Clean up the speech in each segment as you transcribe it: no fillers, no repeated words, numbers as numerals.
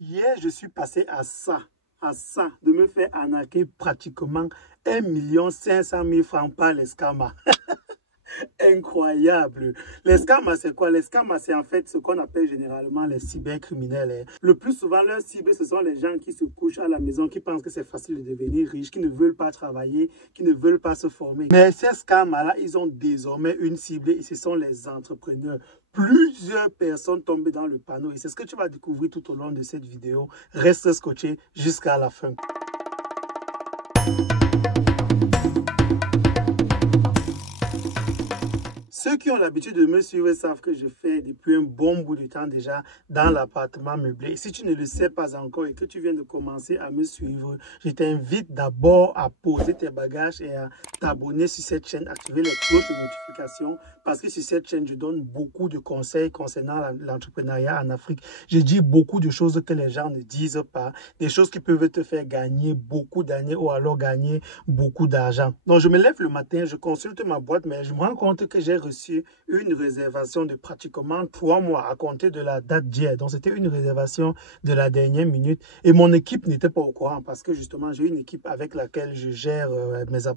Hier, je suis passé à ça, de me faire arnaquer pratiquement 1 500 000 francs par les scammers. Incroyable. Les scammers, c'est quoi? Les scammers, c'est en fait ce qu'on appelle généralement les cybercriminels. Le plus souvent, leur cible, ce sont les gens qui se couchent à la maison, qui pensent que c'est facile de devenir riche, qui ne veulent pas travailler, qui ne veulent pas se former. Mais ces scammers-là, ils ont désormais une cible et ce sont les entrepreneurs. Plusieurs personnes tombent dans le panneau et c'est ce que tu vas découvrir tout au long de cette vidéo. Reste scotché jusqu'à la fin. Ceux qui ont l'habitude de me suivre savent que je fais depuis un bon bout de temps déjà dans l'appartement meublé. Et si tu ne le sais pas encore et que tu viens de commencer à me suivre, je t'invite d'abord à poser tes bagages et à t'abonner sur cette chaîne, activer les cloches de notification parce que sur cette chaîne, je donne beaucoup de conseils concernant l'entrepreneuriat en Afrique. Je dis beaucoup de choses que les gens ne disent pas, des choses qui peuvent te faire gagner beaucoup d'années ou alors gagner beaucoup d'argent. Donc, je me lève le matin, je consulte ma boîte, mais je me rends compte que j'ai reçu une réservation de pratiquement 3 mois à compter de la date d'hier. Donc, c'était une réservation de la dernière minute et mon équipe n'était pas au courant parce que justement, j'ai une équipe avec laquelle je gère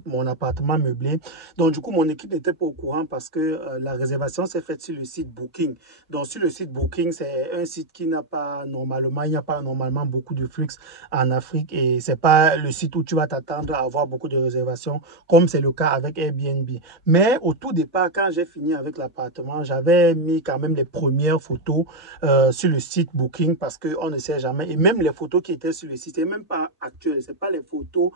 mon appartement meublé. Donc, du coup, mon équipe n'était pas au courant parce que la réservation s'est faite sur le site Booking. Donc, sur le site Booking, c'est un site qui n'a pas normalement, il n'y a pas normalement beaucoup de flux en Afrique et c'est pas le site où tu vas t'attendre à avoir beaucoup de réservations comme c'est le cas avec Airbnb. Mais au tout départ, quand j'ai fini avec l'appartement, j'avais mis quand même les premières photos sur le site Booking parce qu'on ne sait jamais. Et même les photos qui étaient sur le site, c'est même pas actuel. C'est pas les photos,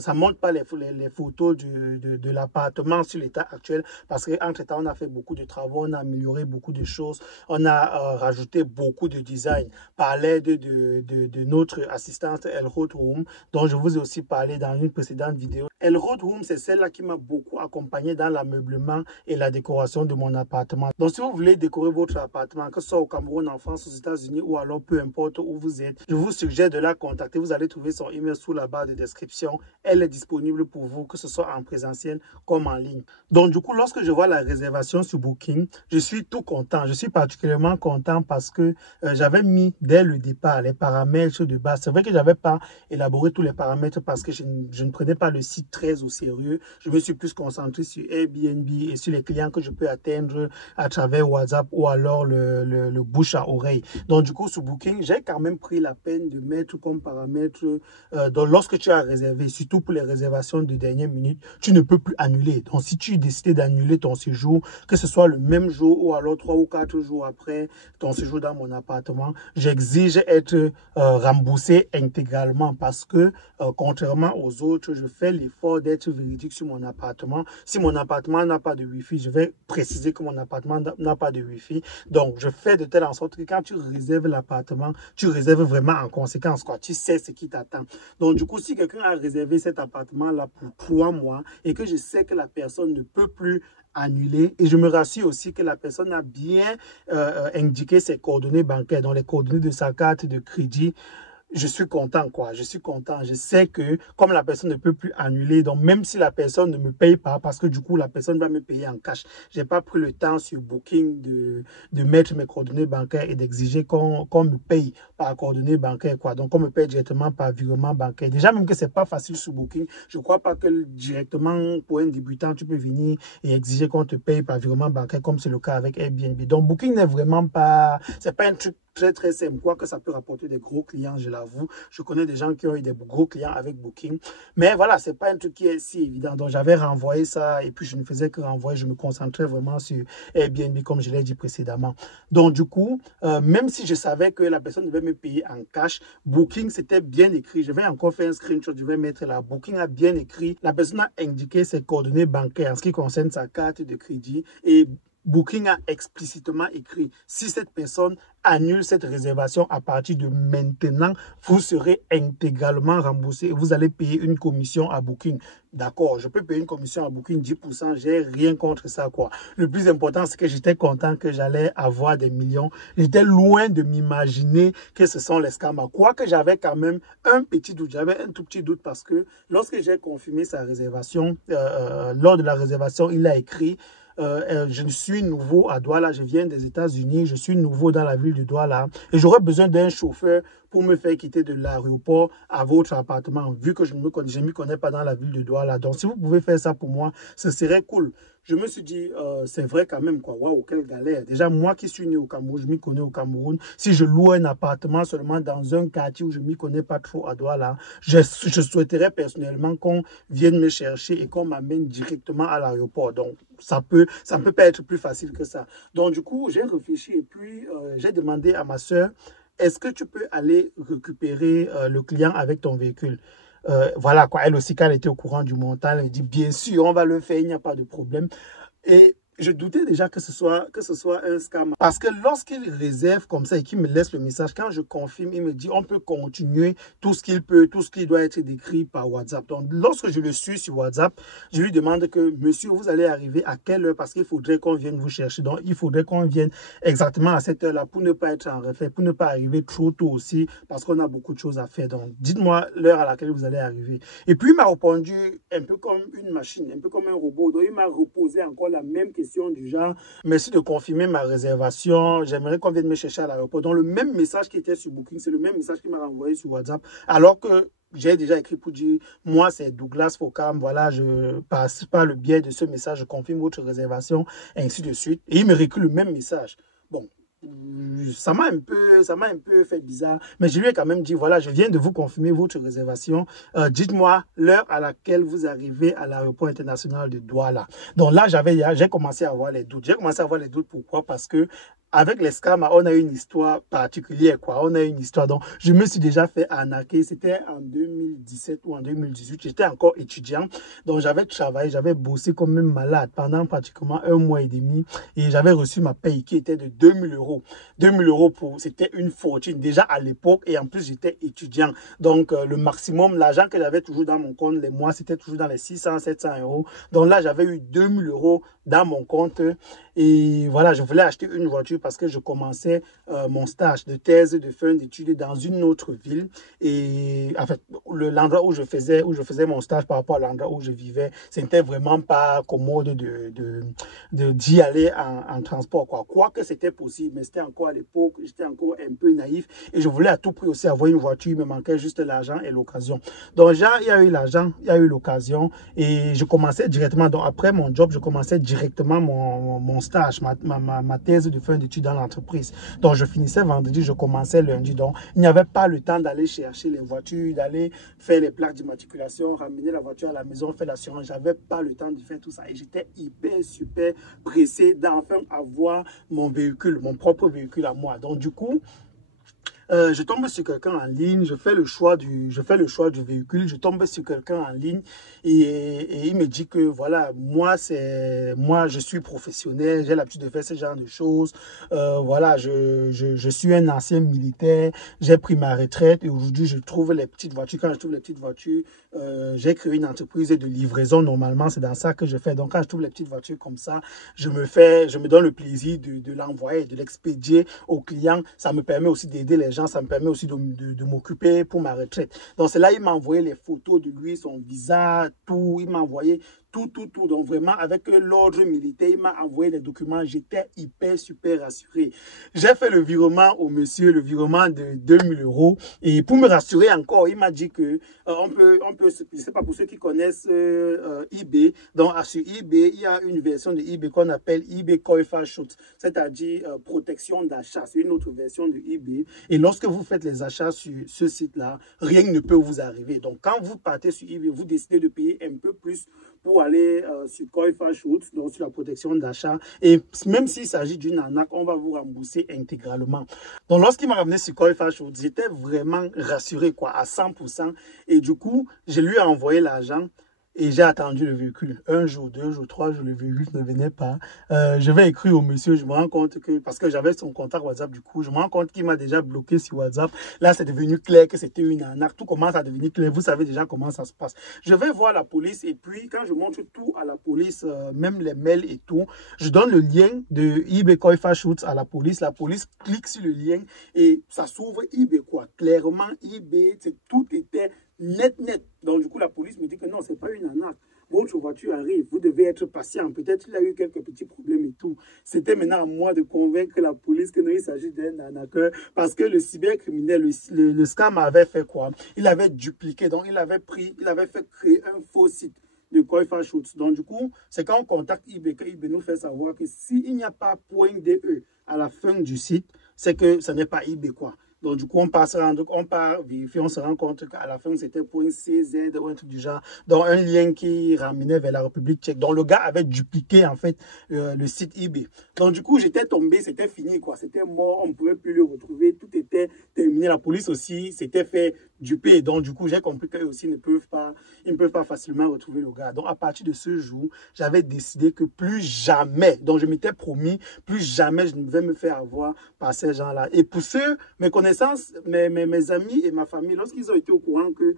ça montre pas les photos de l'appartement sur l'état actuel parce qu'entre-temps, on a fait beaucoup de travaux, on a amélioré beaucoup de choses, on a rajouté beaucoup de design par l'aide de notre assistante Elroad Room, dont je vous ai aussi parlé dans une précédente vidéo. Elroad Room, c'est celle-là qui m'a beaucoup accompagné dans l'ameublement et la décoration de mon appartement. Donc, si vous voulez décorer votre appartement, que ce soit au Cameroun, en France, aux États-Unis ou alors peu importe où vous êtes, je vous suggère de la contacter. Vous allez trouver son email sous la barre de description. Elle est disponible pour vous, que ce soit en présentiel comme en ligne. Donc, du coup, lorsque je vois la réservation sur Booking, je suis tout content. Je suis particulièrement content parce que j'avais mis dès le départ les paramètres de base. C'est vrai que je n'avais pas élaboré tous les paramètres parce que je ne prenais pas le site très au sérieux. Je me suis plus concentré sur Airbnb et sur les clients que je peux atteindre à travers WhatsApp ou alors le bouche à oreille. Donc, du coup, sur Booking, j'ai quand même pris la peine de mettre comme paramètre donc, lorsque tu as réservé, surtout pour les réservations de dernière minute, tu ne peux plus annuler. Donc, si tu décides d'annuler ton séjour, que ce soit le même jour ou alors 3 ou 4 jours après ton séjour dans mon appartement, j'exige être remboursé intégralement parce que, contrairement aux autres, je fais l'effort d'être véridique sur mon appartement. Si mon appartement n'a pas de Wi-Fi, je vais préciser que mon appartement n'a pas de Wi-Fi. Donc, je fais de telle sorte que quand tu réserves l'appartement, tu réserves vraiment en conséquence, quoi. Tu sais ce qui t'attend. Donc, du coup, si quelqu'un a réservé cet appartement-là pour 3 mois et que je sais que la personne ne peut plus annuler et je me rassure aussi que la personne a bien indiqué ses coordonnées bancaires, donc les coordonnées de sa carte de crédit, je suis content, quoi. Je suis content. Je sais que comme la personne ne peut plus annuler, donc même si la personne ne me paye pas, parce que du coup, la personne va me payer en cash. J'ai pas pris le temps sur Booking de mettre mes coordonnées bancaires et d'exiger qu'on me paye par coordonnées bancaires, quoi. Donc, on me paye directement par virement bancaire. Déjà, même que c'est pas facile sur Booking, je crois pas que directement, pour un débutant, tu peux venir et exiger qu'on te paye par virement bancaire, comme c'est le cas avec Airbnb. Donc, Booking n'est vraiment pas, c'est pas un truc très simple, quoi que ça peut rapporter des gros clients, je l'avoue. Je connais des gens qui ont eu des gros clients avec Booking. Mais voilà, c'est pas un truc qui est si évident. Donc, j'avais renvoyé ça et puis je ne faisais que renvoyer. Je me concentrais vraiment sur Airbnb, comme je l'ai dit précédemment. Donc, du coup, même si je savais que la personne devait me payer en cash, Booking, c'était bien écrit. Je vais encore faire un screenshot, je vais mettre là. Booking a bien écrit. La personne a indiqué ses coordonnées bancaires en ce qui concerne sa carte de crédit et Booking a explicitement écrit, si cette personne annule cette réservation à partir de maintenant, vous serez intégralement remboursé et vous allez payer une commission à Booking. D'accord, je peux payer une commission à Booking 10%, j'ai rien contre ça, quoi. Le plus important, c'est que j'étais content que j'allais avoir des millions. J'étais loin de m'imaginer que ce sont les scammers. Quoique j'avais quand même un petit doute, j'avais un tout petit doute parce que lorsque j'ai confirmé sa réservation, lors de la réservation, il a écrit je suis nouveau à Douala, je viens des États-Unis, je suis nouveau dans la ville de Douala et j'aurais besoin d'un chauffeur pour me faire quitter de l'aéroport à votre appartement, vu que je ne m'y connais pas dans la ville de Douala. Donc, si vous pouvez faire ça pour moi, ce serait cool. Je me suis dit, c'est vrai quand même, quoi. Waouh, quelle galère. Déjà, moi qui suis né au Cameroun, je m'y connais au Cameroun. Si je loue un appartement seulement dans un quartier où je ne m'y connais pas trop à Douala, je souhaiterais personnellement qu'on vienne me chercher et qu'on m'amène directement à l'aéroport. Donc, ça ne peut pas être plus facile que ça. Donc, du coup, j'ai réfléchi et puis j'ai demandé à ma soeur, est-ce que tu peux aller récupérer le client avec ton véhicule? Voilà quoi, elle aussi, quand elle était au courant du montant, elle dit bien sûr, on va le faire, il n'y a pas de problème. Et je doutais déjà que ce soit un scam. Parce que lorsqu'il réserve comme ça et qu'il me laisse le message, quand je confirme, il me dit on peut continuer tout ce qu'il peut, tout ce qui doit être décrit par WhatsApp. Donc, lorsque je le suis sur WhatsApp, je lui demande que monsieur, vous allez arriver à quelle heure parce qu'il faudrait qu'on vienne vous chercher. Donc, il faudrait qu'on vienne exactement à cette heure-là pour ne pas être en refait, pour ne pas arriver trop tôt aussi parce qu'on a beaucoup de choses à faire. Donc, dites-moi l'heure à laquelle vous allez arriver. Et puis, il m'a répondu un peu comme une machine, un peu comme un robot. Donc, il m'a reposé encore la même question du genre, merci de confirmer ma réservation, j'aimerais qu'on vienne me chercher à l'aéroport. Donc le même message qui était sur Booking, c'est le même message qu'il m'a renvoyé sur WhatsApp, alors que j'ai déjà écrit pour dire, moi c'est Douglas Fokam, voilà, je passe par le biais de ce message, je confirme votre réservation, et ainsi de suite. Et il me réécrit le même message. Bon, ça m'a un peu fait bizarre, mais je lui ai quand même dit, voilà, je viens de vous confirmer votre réservation, dites-moi l'heure à laquelle vous arrivez à l'aéroport international de Douala. Donc là, j'ai commencé à avoir les doutes. J'ai commencé à avoir les doutes, pourquoi? Parce que avec les scams, on a une histoire particulière, quoi. On a une histoire. Donc, je me suis déjà fait arnaquer. C'était en 2017 ou en 2018. J'étais encore étudiant. Donc, j'avais travaillé, j'avais bossé comme un malade pendant pratiquement un mois et demi. Et j'avais reçu ma paye qui était de 2000 euros. 2000 euros c'était une fortune déjà à l'époque. Et en plus, j'étais étudiant. Donc, le maximum, l'argent que j'avais toujours dans mon compte, les mois, c'était toujours dans les 600, 700 euros. Donc là, j'avais eu 2000 euros dans mon compte. Et voilà, je voulais acheter une voiture parce que je commençais mon stage de thèse de fin d'études dans une autre ville. Et en fait, l'endroit où je faisais mon stage par rapport à l'endroit où je vivais, c'était vraiment pas commode d'y aller en transport, quoi. Quoique c'était possible, mais c'était encore à l'époque, j'étais encore un peu naïf et je voulais à tout prix aussi avoir une voiture. Il me manquait juste l'argent et l'occasion. Donc, genre, il y a eu l'argent, il y a eu l'occasion et je commençais directement. Donc, après mon job, je commençais directement mon stage, ma thèse de fin d'études dans l'entreprise. Donc, je finissais vendredi, je commençais lundi. Donc, il n'y avait pas le temps d'aller chercher les voitures, d'aller faire les plaques d'immatriculation, ramener la voiture à la maison, faire l'assurance. J'avais pas le temps de faire tout ça. Et j'étais super pressé d'enfin avoir mon véhicule, mon propre véhicule à moi. Donc, du coup, je tombe sur quelqu'un en ligne, je fais le choix du véhicule, je tombe sur quelqu'un en ligne et il me dit que voilà, moi je suis professionnel, j'ai l'habitude de faire ce genre de choses, voilà, je suis un ancien militaire, j'ai pris ma retraite et aujourd'hui je trouve les petites voitures. Quand je trouve les petites voitures, j'ai créé une entreprise de livraison, normalement c'est dans ça que je fais. Donc quand je trouve les petites voitures comme ça, je me donne le plaisir de l'envoyer, de l'expédier aux clients. Ça me permet aussi d'aider les gens, ça me permet aussi de m'occuper pour ma retraite. Donc c'est là, il m'a envoyé les photos de lui, son visa, tout, il m'a envoyé tout. Donc vraiment, avec l'ordre militaire, il m'a envoyé les documents. J'étais super rassuré. J'ai fait le virement au monsieur, le virement de 2000 euros. Et pour me rassurer encore, il m'a dit que on peut, je sais pas pour ceux qui connaissent eBay. Donc sur eBay, il y a une version de eBay qu'on appelle eBay Käufer Schutz, c'est-à-dire protection d'achat. C'est une autre version de eBay. Et lorsque vous faites les achats sur ce site-là, rien ne peut vous arriver. Donc quand vous partez sur eBay, vous décidez de payer un peu plus pour aller sur Käufer Schutz, donc sur la protection d'achat. Et même s'il s'agit d'une arnaque, on va vous rembourser intégralement. Donc, lorsqu'il m'a ramené sur Käufer Schutz, j'étais vraiment rassuré, quoi, à 100%. Et du coup, je lui ai envoyé l'argent. Et j'ai attendu le véhicule. Un jour, 2 jours, 3 jours, le véhicule ne venait pas. Je vais écrire au monsieur, je me rends compte que, parce que j'avais son contact WhatsApp du coup, je me rends compte qu'il m'a déjà bloqué sur WhatsApp. Là, c'est devenu clair que c'était une arnaque. Tout commence à devenir clair. Vous savez déjà comment ça se passe. Je vais voir la police et puis, quand je montre tout à la police, même les mails et tout, je donne le lien de eBay Käufer Schutz à la police. La police clique sur le lien et ça s'ouvre eBay, quoi. Clairement, eBay, tout était net. Donc, du coup, la police me dit que non, c'est pas une arnaque. votre voiture arrive, vous devez être patient. Peut-être qu'il a eu quelques petits problèmes et tout. C'était maintenant à moi de convaincre la police que non, il s'agit d'un arnaqueur parce que le cybercriminel, le scam avait fait quoi? Il avait dupliqué, donc il avait fait créer un faux site de Koifa Schutz. Donc, du coup, c'est quand on contacte eBay que eBay nous fait savoir que s'il n'y a pas .de à la fin du site, c'est que ce n'est pas eBay, quoi. Donc, du coup, on part vérifier, on se rend compte qu'à la fin, c'était .cz ou un truc du genre, donc un lien qui ramenait vers la République tchèque. Donc, le gars avait dupliqué, en fait, le site eBay. Donc, du coup, j'étais tombé, c'était fini, quoi. C'était mort, on ne pouvait plus le retrouver, tout était terminé. La police aussi s'était fait duper. Donc, du coup, j'ai compris qu'eux aussi ne peuvent pas facilement retrouver le gars. Donc, à partir de ce jour, j'avais décidé que plus jamais, donc je m'étais promis, plus jamais je ne vais me faire avoir par ces gens-là. Et pour ceux, mes connaissances, mes amis et ma famille, lorsqu'ils ont été au courant que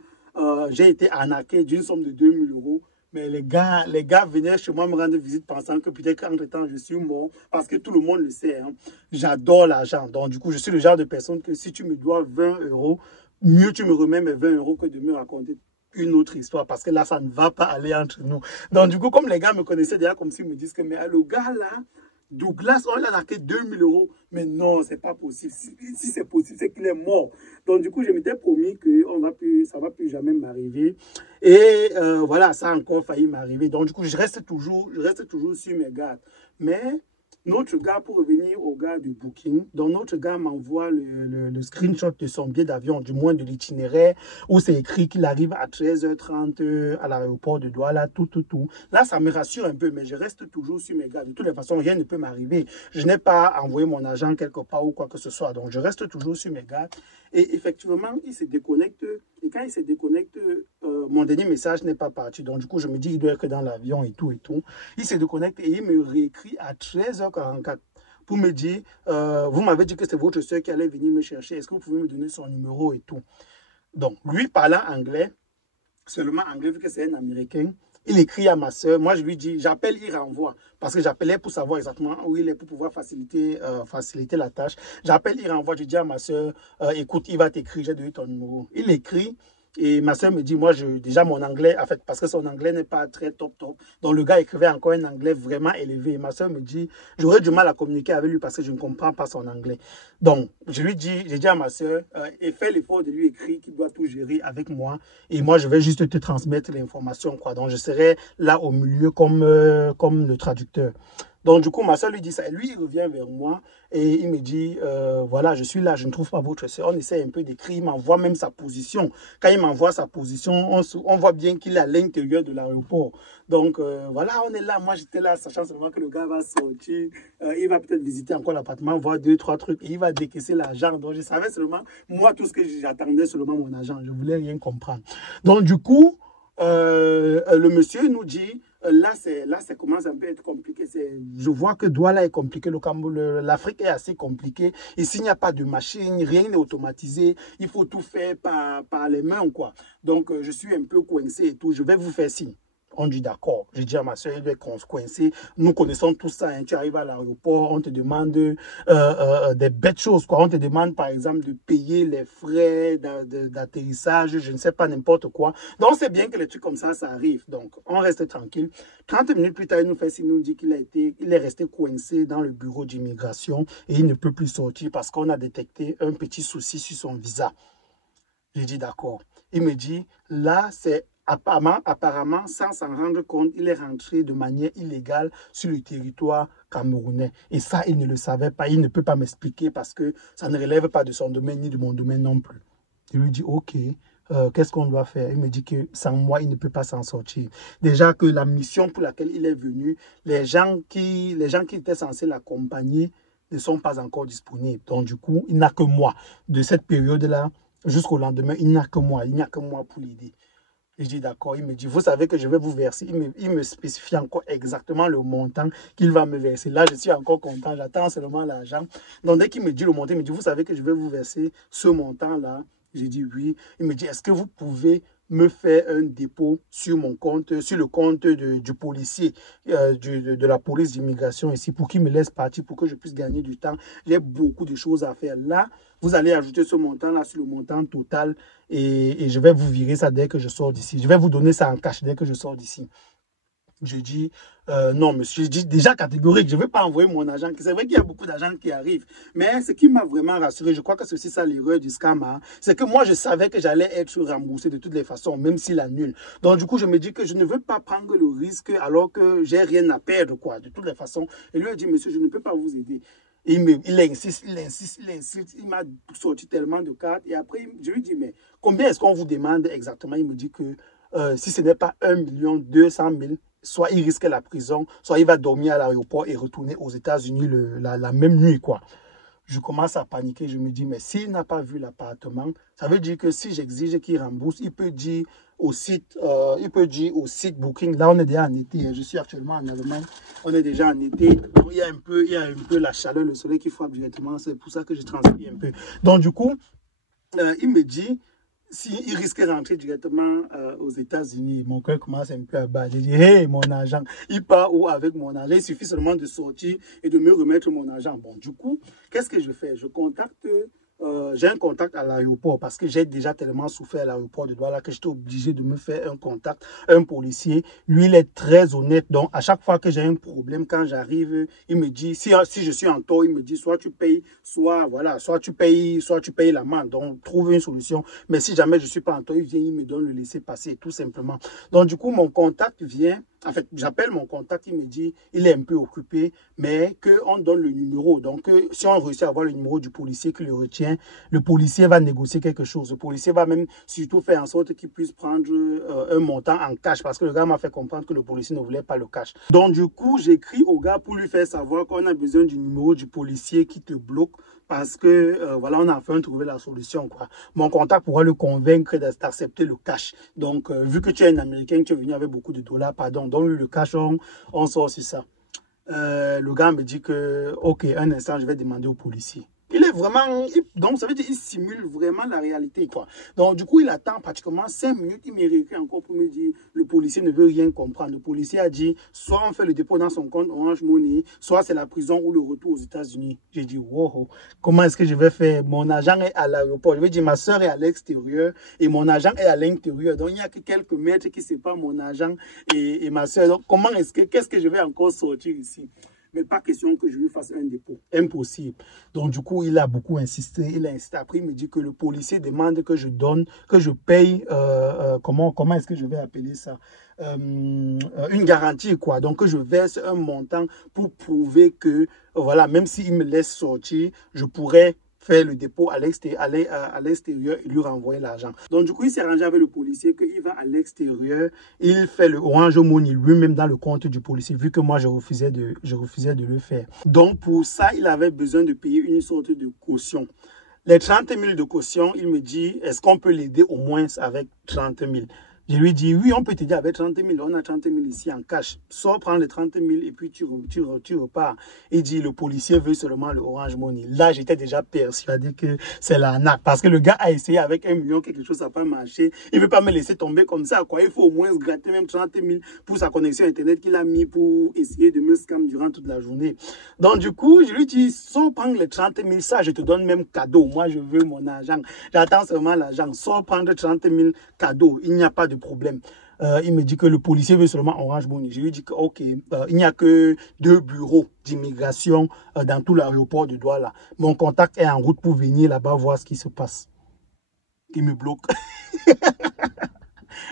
j'ai été arnaqué d'une somme de 2000 euros, mais les gars venaient chez moi me rendre visite pensant que peut-être qu'entre-temps, je suis mort. Parce que tout le monde le sait. Hein. J'adore l'argent. Donc, du coup, je suis le genre de personne que si tu me dois 20 euros, mieux tu me remets mes 20 euros que de me raconter une autre histoire. Parce que là, ça ne va pas aller entre nous. Donc, du coup, comme les gars me connaissaient déjà comme s'ils me disent que mais le gars là, Douglas, on l'a arnaqué 2000 euros. Mais non, c'est pas possible. Si c'est possible, c'est qu'il est mort. Donc, du coup, je m'étais promis que ça ne va plus jamais m'arriver. Et voilà, ça a encore failli m'arriver. Donc, du coup, je reste toujours sur mes gardes. Mais notre gars, pour revenir au gars du Booking, donc notre gars m'envoie le screenshot de son billet d'avion, du moins de l'itinéraire, où c'est écrit qu'il arrive à 13h30 à l'aéroport de Douala, tout. Là, ça me rassure un peu, mais je reste toujours sur mes gars. De toutes les façons, rien ne peut m'arriver. Je n'ai pas envoyé mon agent quelque part ou quoi que ce soit. Donc, je reste toujours sur mes gars. Et effectivement, il se déconnecte. Et quand il se déconnecte, mon dernier message n'est pas parti. Donc, du coup, je me dis, il doit être dans l'avion et tout. Il se déconnecte et il me réécrit à 13h44 pour me dire, vous m'avez dit que c'est votre soeur qui allait venir me chercher. Est-ce que vous pouvez me donner son numéro et tout? Donc, lui parlant anglais, seulement anglais, vu que c'est un Américain, il écrit à ma soeur. Moi, je lui dis, j'appelle, il renvoie. Parce que j'appelais pour savoir exactement où il est, pour pouvoir faciliter la tâche. J'appelle, il renvoie. Je dis à ma soeur, écoute, il va t'écrire, j'ai donné ton numéro. Il écrit. Et ma soeur me dit, moi, déjà mon anglais, en fait, parce que son anglais n'est pas très top. Donc, le gars écrivait encore un anglais vraiment élevé. Et ma soeur me dit, j'aurais du mal à communiquer avec lui parce que je ne comprends pas son anglais. Donc, j'ai dit à ma soeur, et fais l'effort de lui écrire qu'il doit tout gérer avec moi. Et moi, je vais juste te transmettre l'information, quoi. Donc, je serai là au milieu comme le traducteur. Donc, du coup, ma soeur lui dit ça. Et lui, il revient vers moi et il me dit, voilà, je suis là, je ne trouve pas votre soeur. On essaie un peu d'écrire. Il m'envoie même sa position. Quand il m'envoie sa position, on voit bien qu'il est à l'intérieur de l'aéroport. Donc, voilà, on est là. Moi, j'étais là, sachant seulement que le gars va sortir. Il va peut-être visiter encore l'appartement, voir 2-3 trucs. Et il va décaisser l'argent. Donc, je savais seulement, moi, tout ce que j'attendais, seulement mon argent. Je ne voulais rien comprendre. Donc, du coup, le monsieur nous dit, là, ça commence un peu à être compliqué. Je vois que Douala est compliqué, l'Afrique est assez compliquée. Et s'il n'y a pas de machine, rien n'est automatisé, il faut tout faire par les mains, quoi. Donc, je suis un peu coincé et tout. Je vais vous faire signe. On dit d'accord. J'ai dit à ma soeur, il doit être coincé. Nous connaissons tout ça. Hein. Tu arrives à l'aéroport, on te demande des bêtes choses, quoi. On te demande, par exemple, de payer les frais d'atterrissage, je ne sais pas, n'importe quoi. Donc, c'est bien que les trucs comme ça arrive. Donc, on reste tranquille. 30 minutes plus tard, il nous fait signe, il nous dit qu'il est resté coincé dans le bureau d'immigration et il ne peut plus sortir parce qu'on a détecté un petit souci sur son visa. J'ai dit d'accord. Il me dit, là, c'est apparemment, sans s'en rendre compte, il est rentré de manière illégale sur le territoire camerounais. Et ça, il ne le savait pas. Il ne peut pas m'expliquer parce que ça ne relève pas de son domaine ni de mon domaine non plus. Je lui dis, OK, qu'est-ce qu'on doit faire? Il me dit que sans moi, il ne peut pas s'en sortir. Déjà que la mission pour laquelle il est venu, les gens qui étaient censés l'accompagner ne sont pas encore disponibles. Donc, du coup, il n'a que moi. De cette période-là jusqu'au lendemain, il n'y a que moi. Il n'y a que moi pour l'aider. Je dis d'accord, il me dit, vous savez que je vais vous verser. Il me spécifie encore exactement le montant qu'il va me verser. Là, je suis encore content, j'attends seulement l'argent. Donc, dès qu'il me dit le montant, il me dit, vous savez que je vais vous verser ce montant-là. J'ai dit oui. Il me dit, est-ce que vous pouvez me faire un dépôt sur mon compte, sur le compte du policier, de la police d'immigration ici, pour qu'il me laisse partir, pour que je puisse gagner du temps. J'ai beaucoup de choses à faire. Là, vous allez ajouter ce montant-là sur le montant total et je vais vous virer ça dès que je sors d'ici. Je vais vous donner ça en cash dès que je sors d'ici. Je dis, non, monsieur, je dis déjà catégorique, je ne vais pas envoyer mon agent. C'est vrai qu'il y a beaucoup d'agents qui arrivent. Mais ce qui m'a vraiment rassuré, je crois que c'est aussi ça l'erreur du scam, hein, c'est que moi, je savais que j'allais être remboursé de toutes les façons, même s'il annule. Donc, du coup, je me dis que je ne veux pas prendre le risque alors que j'ai rien à perdre, quoi, de toutes les façons. Et lui a dit, monsieur, je ne peux pas vous aider. Et il insiste, il insiste, il insiste. Il m'a sorti tellement de cartes. Et après, je lui dis, mais combien est-ce qu'on vous demande exactement? Il me dit que si ce n'est pas 1 200 000, soit il risque la prison, soit il va dormir à l'aéroport et retourner aux États-Unis la même nuit, quoi. Je commence à paniquer. Je me dis, mais s'il n'a pas vu l'appartement, ça veut dire que si j'exige qu'il rembourse, il peut dire au site Booking. Là, on est déjà en été. Je suis actuellement en Allemagne. On est déjà en été. Donc, il y a un peu la chaleur, le soleil qui frappe directement. C'est pour ça que je transpire un peu. Donc, du coup, il me dit, s'il risque de rentrer directement aux États-Unis, mon cœur commence un peu à battre. Je dis, hey, mon agent, il part où avec mon agent? Il suffit seulement de sortir et de me remettre mon agent. Bon, du coup, qu'est-ce que je fais? Je contacte, j'ai un contact à l'aéroport parce que j'ai déjà tellement souffert à l'aéroport de Douala que j'étais obligé de me faire un contact, un policier. Lui, il est très honnête. Donc, à chaque fois que j'ai un problème, quand j'arrive, il me dit, si je suis en tort, il me dit, soit tu payes, soit tu payes l'amende. Donc, trouve une solution. Mais si jamais je ne suis pas en tort, il vient, il me donne le laisser-passer, tout simplement. Donc, du coup, mon contact vient. En fait, j'appelle mon contact, il me dit, il est un peu occupé, mais qu'on donne le numéro. Donc, si on réussit à avoir le numéro du policier qui le retient, le policier va négocier quelque chose. Le policier va même surtout faire en sorte qu'il puisse prendre un montant en cash, parce que le gars m'a fait comprendre que le policier ne voulait pas le cash. Donc, du coup, j'écris au gars pour lui faire savoir qu'on a besoin du numéro du policier qui te bloque, parce que, voilà, on a enfin trouvé la solution, quoi. Mon contact pourra le convaincre d'accepter le cash. Donc, vu que tu es un Américain, tu es venu avec beaucoup de dollars, pardon, donne-lui le cash, on sort sur ça. Le gars me dit que, ok, un instant, je vais demander au policier. Il est vraiment, donc ça veut dire qu'il simule vraiment la réalité, quoi. Donc du coup, il attend pratiquement 5 minutes, il me réécrit encore pour me dire, le policier ne veut rien comprendre. Le policier a dit, soit on fait le dépôt dans son compte Orange Money, soit c'est la prison ou le retour aux États-Unis. J'ai dit, wow, comment est-ce que je vais faire? Mon agent est à l'aéroport. Je vais dire, ma soeur est à l'extérieur et mon agent est à l'intérieur. Donc il n'y a que quelques mètres qui séparent mon agent et ma soeur. Donc comment qu'est-ce que je vais encore sortir ici? Mais pas question que je lui fasse un dépôt. Impossible. Donc, du coup, il a beaucoup insisté. Il a insisté. Après, il me dit que le policier demande que je donne, que je paye, comment est-ce que je vais appeler ça? Une garantie, quoi. Donc, que je verse un montant pour prouver que, voilà, même s'il me laisse sortir, je pourrais faire le dépôt à l'extérieur et lui renvoyer l'argent. Donc, du coup, il s'est arrangé avec le policier qu'il va à l'extérieur, il fait le Orange Money lui-même dans le compte du policier, vu que moi, je refusais de le faire. Donc, pour ça, il avait besoin de payer une sorte de caution. Les 30 000 de caution, il me dit, est-ce qu'on peut l'aider au moins avec 30 000? Je lui dis, oui, on peut t'aider avec 30 000. On a 30 000 ici en cash. Sors prendre les 30 000 et puis tu repars. Il dit, le policier veut seulement le Orange Money. Là, j'étais déjà persuadé que c'est l'arnaque. Parce que le gars a essayé avec 1 million, quelque chose n'a pas marché. Il ne veut pas me laisser tomber comme ça, quoi. Il faut au moins se gratter même 30 000 pour sa connexion Internet qu'il a mis pour essayer de me scam durant toute la journée. Donc, du coup, je lui dis, sors prendre les 30 000, ça, je te donne même cadeau. Moi, je veux mon argent. J'attends seulement l'argent. Sors prendre 30 000 cadeaux. Il n'y a pas de problème. Il me dit que le policier veut seulement Orange Money. Je lui dis que, ok, il n'y a que 2 bureaux d'immigration dans tout l'aéroport de Douala. Mon contact est en route pour venir là-bas voir ce qui se passe. Il me bloque.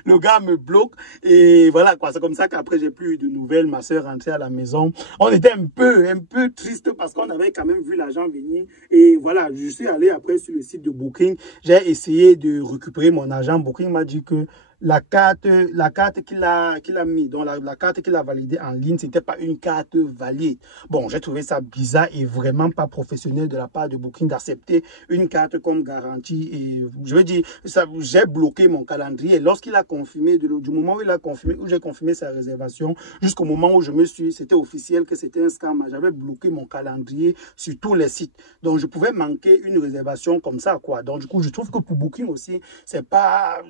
Le gars me bloque et voilà quoi. C'est comme ça qu'après j'ai plus eu de nouvelles. Ma soeur rentrait à la maison. On était un peu triste parce qu'on avait quand même vu l'argent venir. Et voilà, je suis allé après sur le site de Booking. J'ai essayé de récupérer mon argent. Booking m'a dit que la carte qu'il a mis, donc la carte qu'il a validée en ligne, c'était pas une carte valide. Bon, j'ai trouvé ça bizarre et vraiment pas professionnel de la part de Booking d'accepter une carte comme garantie. Et je veux dire, j'ai bloqué mon calendrier. Lorsqu'il a confirmé, du moment où il a confirmé, où j'ai confirmé sa réservation, jusqu'au moment où c'était officiel que c'était un scam, j'avais bloqué mon calendrier sur tous les sites. Donc, je pouvais manquer une réservation comme ça, quoi. Donc, du coup, je trouve que pour Booking aussi, c'est pas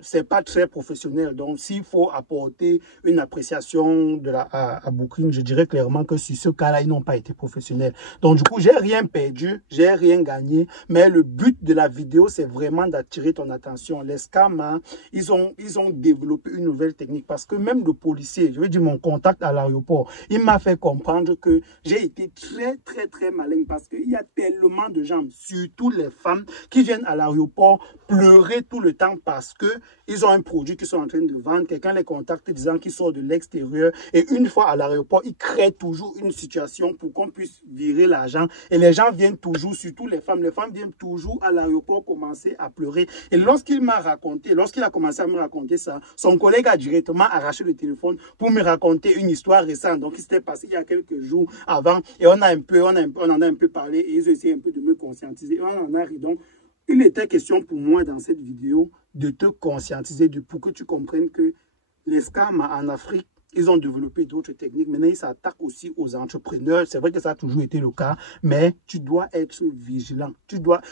très professionnel professionnels. Donc, s'il faut apporter une appréciation à Booking, je dirais clairement que sur ce cas-là, ils n'ont pas été professionnels. Donc, du coup, j'ai rien perdu, j'ai rien gagné, mais le but de la vidéo, c'est vraiment d'attirer ton attention. Les scammers, ils ont développé une nouvelle technique parce que même le policier, je veux dire mon contact à l'aéroport, il m'a fait comprendre que j'ai été très malin parce qu'il y a tellement de gens, surtout les femmes, qui viennent à l'aéroport pleurer tout le temps parce que ils ont un produit qu'ils sont en train de vendre. Quelqu'un les contacte disant qu'ils sortent de l'extérieur et une fois à l'aéroport, ils créent toujours une situation pour qu'on puisse virer l'argent et les gens viennent toujours, surtout les femmes viennent toujours à l'aéroport commencer à pleurer. Et lorsqu'il a commencé à me raconter ça, son collègue a directement arraché le téléphone pour me raconter une histoire récente. Donc, il s'était passé il y a quelques jours avant et on en a un peu parlé et ils ont essayé un peu de me conscientiser. Et on en a ri. Donc, il était question pour moi dans cette vidéo de te conscientiser, pour que tu comprennes que les scams en Afrique, ils ont développé d'autres techniques. Maintenant, ils s'attaquent aussi aux entrepreneurs. C'est vrai que ça a toujours été le cas, mais tu dois être vigilant.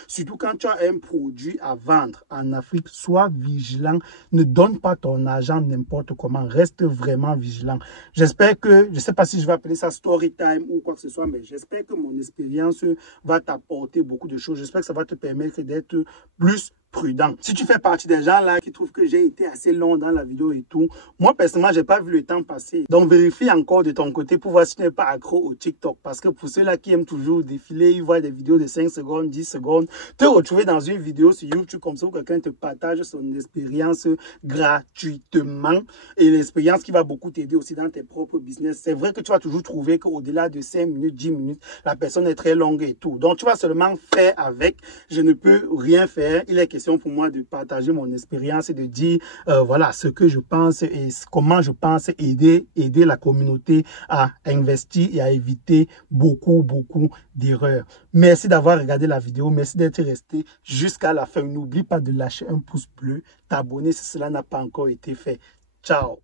Surtout quand tu as un produit à vendre en Afrique, sois vigilant. Ne donne pas ton argent n'importe comment. Reste vraiment vigilant. J'espère que, je ne sais pas si je vais appeler ça story time ou quoi que ce soit, mais j'espère que mon expérience va t'apporter beaucoup de choses. J'espère que ça va te permettre d'être plus prudent. Si tu fais partie des gens là qui trouvent que j'ai été assez long dans la vidéo et tout, moi personnellement, j'ai pas vu le temps passer. Donc vérifie encore de ton côté pour voir si tu n'es pas accro au TikTok. Parce que pour ceux-là qui aiment toujours défiler, ils voient des vidéos de 5 secondes, 10 secondes, te retrouver dans une vidéo sur YouTube comme ça où quelqu'un te partage son expérience gratuitement et l'expérience qui va beaucoup t'aider aussi dans tes propres business. C'est vrai que tu vas toujours trouver qu'au-delà de 5 minutes, 10 minutes, la personne est très longue et tout. Donc tu vas seulement faire avec. Je ne peux rien faire. Il est question pour moi de partager mon expérience et de dire voilà ce que je pense et comment je pense aider la communauté à investir et à éviter beaucoup d'erreurs. Merci d'avoir regardé la vidéo, merci d'être resté jusqu'à la fin. N'oublie pas de lâcher un pouce bleu, t'abonner si cela n'a pas encore été fait. Ciao.